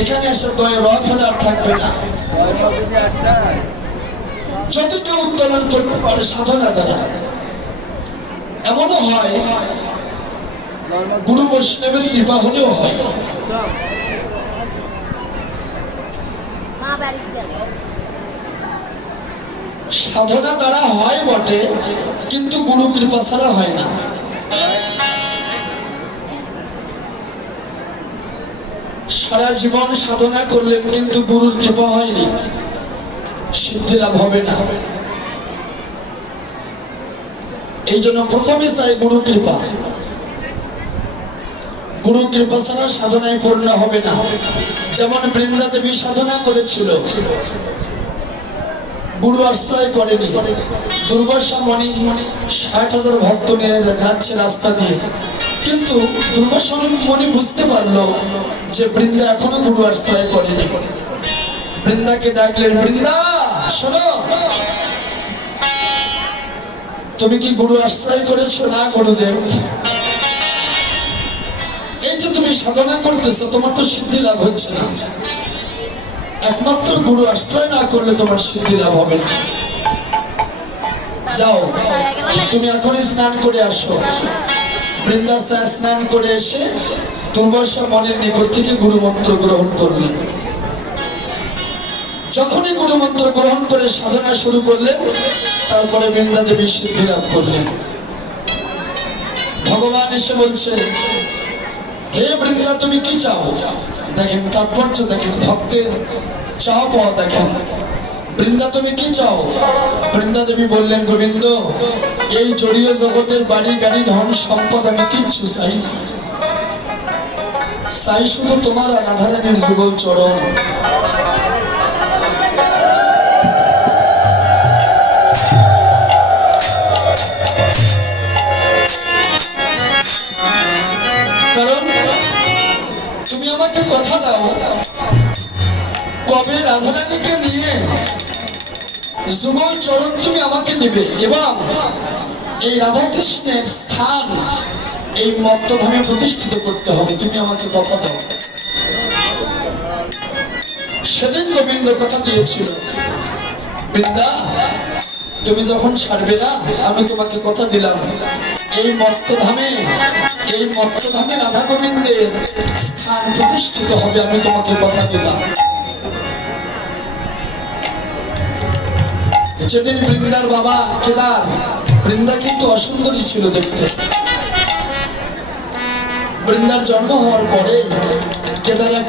এখানে এসে দয়ে র ফেলার থাকবে না। যদি কেউ উত্তোলন করতে পারে সাধনা দ্বারা, এমনও হয় গুরু বৈষ্ণবের কৃপা হলেও হয়। সাধনা দ্বারা হয় বটে, কিন্তু গুরু কৃপা ছাড়া হয় না। সারা জীবন সাধনা করলেন কিন্তু গুরুর কৃপা হয়নি, সিদ্ধি লাভ হবে না। এই জন্য প্রথমে চাই গুরু কৃপা। গুরু কৃপা ছাড়া সাধনায় পূর্ণ হবে না। যেমন বৃন্দা দেবী সাধনা করেছিল, গুরু আশ্রয় করেনি। দুর্বাসা মণি ৬০,০০০ ভক্ত নিয়ে যাচ্ছে রাস্তা দিয়ে, কিন্তু দুর্বাসা মণি বুঝতে পারলো যে বৃন্দা এখনো গুরু আশ্রয় করেনি। বৃন্দাকে ডাকলেন, বৃন্দা শোনো, তুমি কি গুরু আশ্রয় করেছো? না গুরুদেব। এই যে তুমি সাধনা করতেছো, তোমার তো সিদ্ধি লাভ হচ্ছে না। একমাত্র গুরু আশ্রয় না করলে তোমার সিদ্ধি লাভ হবে না। যাও, তুমি এখনই স্নান করে আসো। বৃন্দাস্তায় স্নান করে এসে দুর্বাসা মনের নিকট থেকে গুরু মন্ত্র গ্রহণ করলেন। যখনই গুরু মন্ত্র গ্রহণ করে সাধনা শুরু করলেন, তারপরে বৃন্দা দেবী সিদ্ধি লাভ করলেন। ভগবান এসে বলছে, হে বৃন্দা তুমি কি চাও? দেখেন তাৎপর্য, দেখেন ভক্তের চাও পাওয়া দেখেন। বৃন্দা তুমি কি চাও? বৃন্দা দেবী বললেন, গোবিন্দ এই জড়ীয় জগতের বাড়ি গাড়ি ধন সম্পদ আমি কিচ্ছু চাই, চাই শুধু তোমার আর রাধারানীর যুগল চরণ। কারণ তুমি আমাকে কথা দাও, কবে রাধারানীকে নিয়ে যুগল চরণ তুমি আমাকে দিবে, এবং এই রাধা কৃষ্ণের স্থান এই মত্তধামে প্রতিষ্ঠিত করতে হবে। তুমি আমাকে কথা দাও। সেদিন গোবিন্দ কথা দিয়েছিল, বৃন্দা তুমি যখন ছাড়বে না, আমি তোমাকে কথা দিলাম, এই মত্তধামে রাধা গোবিন্দের স্থান প্রতিষ্ঠিত হবে। আমি তোমাকে কথা দিলাম। যেদিন বৃন্দার বাবা কেদার, বৃন্দা কিন্তু অসুন্দরী ছিল দেখতে। বৃন্দার জন্ম হওয়ার পরে কেদার একদিন